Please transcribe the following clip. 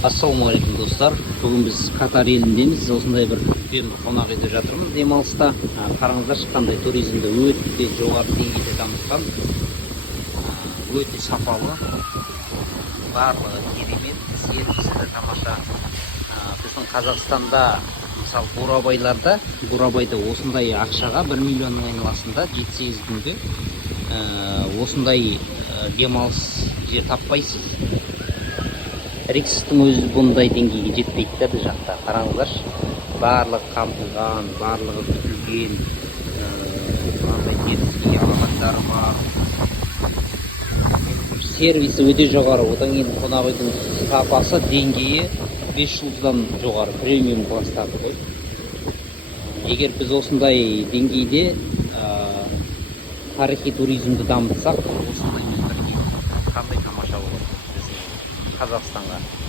Ассалаумағалейкум достар. Бүгін біз Катар еліндеміз. Осындай бір үлкен қонақ үйде жатырмыз демалыста. Қараңыздар, шыққандай туризмді өте жоғары деңгейде дамытқан, өте сапалы, барлығы керемет, сервисі де тамаша. Біздің Қазақстанда, мысалы Бурабайда осындай ақшаға 1 миллионның айналасында 7-8 күнде осындай демалыс жер таппайсыз. Рикстің өзі бұндай деңгейге жетпейді бұл жақта. Қараңыздар, барлығы қамтылған, барлығы күтілген, жетіскей алаңдары бар. Сервисі өте жоғары. Одан кейін қонақ үйдің сапасы, деңгейі 5 жұлдыздан жоғары, премиум класстағы ғой. Егер біз осындай деңгейде тарихи туризмді дамытсақ, осындай қандай тамаша болады біздің Қазақстанға.